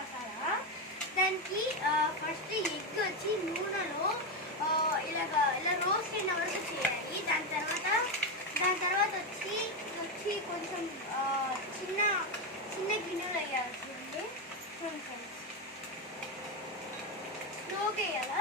మసాలా. దానికి first egg వచ్చి నూనెలో ఇలా రోస్ట్ అయిన వరకు చేయాలి. దాని తర్వాత వచ్చి కొంచెం చిన్న చిన్న గిన్నెలు వేయాలి. చూడండి ఫ్రెండ్స్, స్లోగా వేయాలా.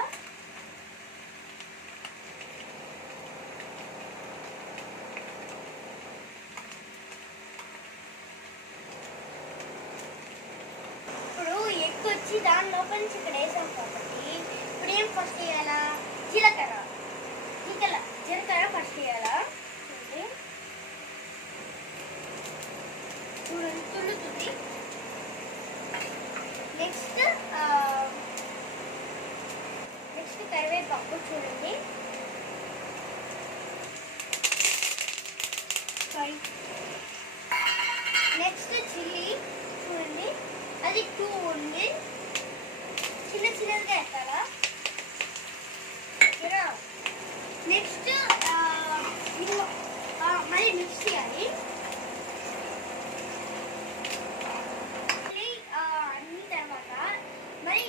వచ్చి దాని లోపల నుంచి ఇక్కడ వేసాం కాబట్టి ఇప్పుడు ఏం ఫస్ట్ వేయాలా? జీలకర్ర ఫస్ట్ వేయాలా. చూడండి తుల్లుతుంది. నెక్స్ట్ కరివేపాకు చూడండి. నెక్స్ట్ చిల్లీ చూడండి, అది 2 ఉంది. చిన్నగా ఎత్తాలా. నెక్స్ట్ మళ్ళీ మిక్స్ చేయాలి. అన్ని తర్వాత మరి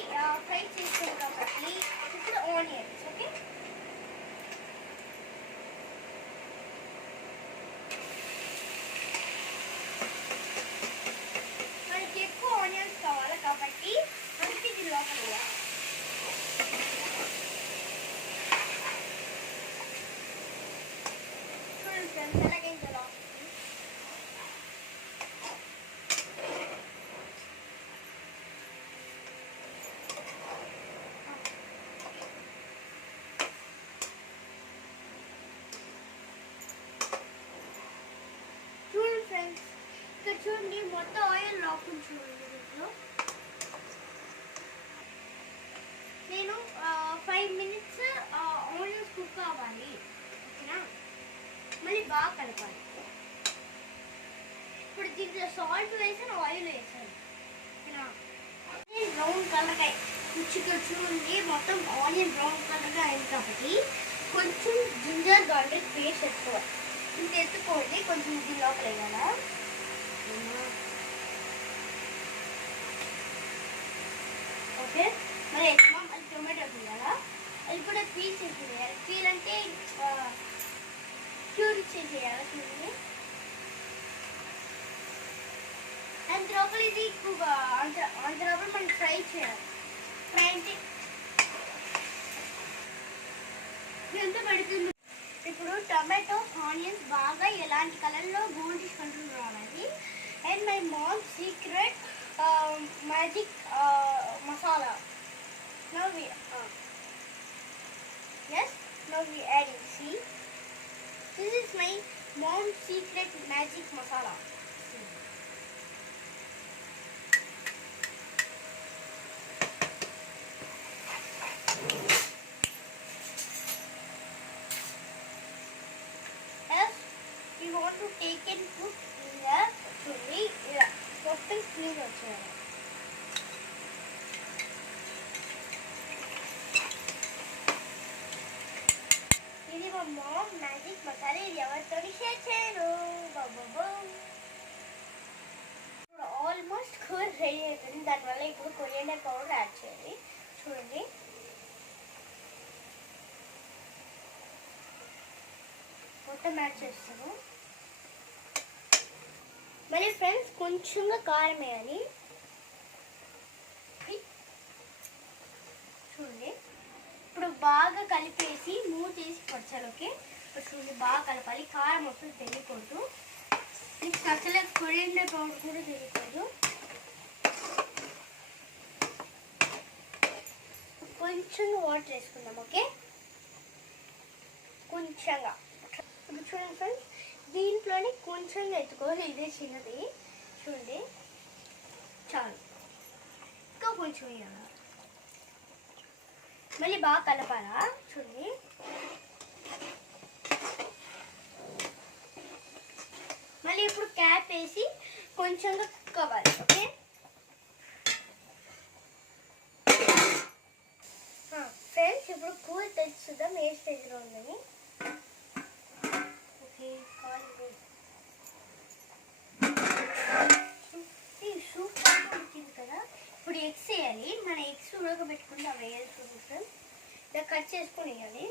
ఫ్రై చేసుకున్న కాబట్టి ఇప్పుడు ఆనియన్స్. ఓకే, మనకి ఎక్కువ ఆనియన్స్ కావాలి కాబట్టి మనకి ఇది లోపల ఇక్కడ చూడండి, మొత్తం ఆయిల్ రాకుండా చూడండి. దీంట్లో నేను 5 minutes ఆనియన్స్ కుక్ అవ్వాలి. ఓకేనా, మళ్ళీ బాగా కలపాలి. ఇప్పుడు దీంట్లో సాల్ట్ వేసాను, ఆయిల్ వేసాను. ఓకేనా, బ్రౌన్ కలర్గా చూడండి, మొత్తం ఆనియన్ బ్రౌన్ కలర్గా అయింది కాబట్టి కొంచెం జింజర్ గార్లిక్ పేస్ట్ వేసుకోవాలి. ఇంత ఎత్తుకోండి, కొంచెం దీని లోపల వేయాలా. ఓకే, మరి ఎక్కువ మళ్ళీ టొమాటో వేయాలా. అది కూడా పీల్ చేసేయాలి. పీల్ అంటే క్యూర్ చేసేయాలి. చూడండి, అంత లోపల ఇది ఎక్కువగా అంత లోపల మనం ఫ్రై చేయాలి. ఫ్రై అంటే ఎంత పడుతుంది. ఇప్పుడు టొమాటో ఆనియన్స్ బాగా ఎలాంటి కలర్లో గోల్డిష్ కంట్రోల్ రావాలి. And my mom secret magic masala. Now we adding. See, this is my mom's secret magic masala. As we want to take and put in the chili, total clean also. Mom magic masala ఇది ఎవరితో share చేయను. ఇప్పుడు almost కూర ready అవుతుంది. దానివల్ల ఇప్పుడు coriander powder add చేయాలి. చూడండి, మొత్తం యాడ్ చేస్తాను. మళ్ళీ ఫ్రెండ్స్ కొంచెంగా కారం వేయాలి. చూడండి, ఇప్పుడు బాగా కలిపేసి మూవ్ చేసి పచ్చాలి. ఓకే, ఇప్పుడు బాగా కలపాలి. కారం మొత్తం తెలియకూడదు. నెక్స్ట్ అసలు కొరియాండర్ పౌడర్ కూడా తెలియకూడదు. కొంచెంగా వాటర్ వేసుకుందాం. ఓకే, కొంచెంగా. ఇప్పుడు చూడండి ఫ్రెండ్స్, దీంట్లోనే కొంచెంగా ఎత్తుకోవాలి. ఇదే చిన్నది చూడండి, చాలు. ఇంకా కొంచెం వేయాలి. మళ్ళీ బాగా కలపాలా. చూడండి, మళ్ళీ ఇప్పుడు క్యాప్ వేసి కొంచెంగా కుక్ అవ్వాలి. ఓకే, ఫ్రెండ్స్ ఇప్పుడు కూర తెచ్చుదాం. ఏ స్టేజ్లో ఉందని. ఓకే, సూప్ ఉడికింది కదా. ఇప్పుడు ఇలా కట్ చేసుకుని వేయాలి.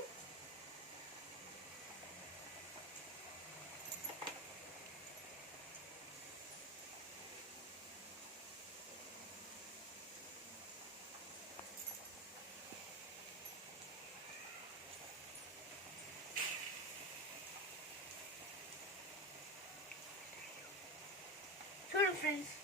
చూడండి ఫ్రెండ్స్,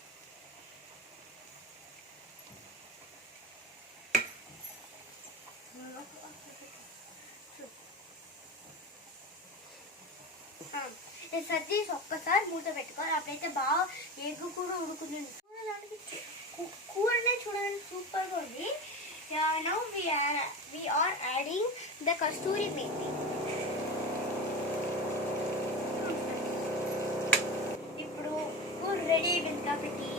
సర్ది ఒక్కసారి మూత పెట్టుకోవాలి. అప్పుడైతే బాగా ఎగ్గు కూడా ఉడుకుతుంది. చూడడానికి కూరనే చూడడానికి సూపర్గా ఉంది. Now we are adding the కస్తూరి మేతి. ఇప్పుడు కూర రెడీ అయిపోయింది కాబట్టి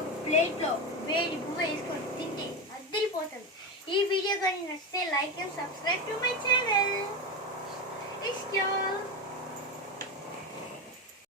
ఒక ప్లేట్లో వేడి బువ్వ వేసుకొని తింటే అద్దరిపోతుంది. ఈ వీడియో కానీ నచ్చితే like and subscribe to my channel.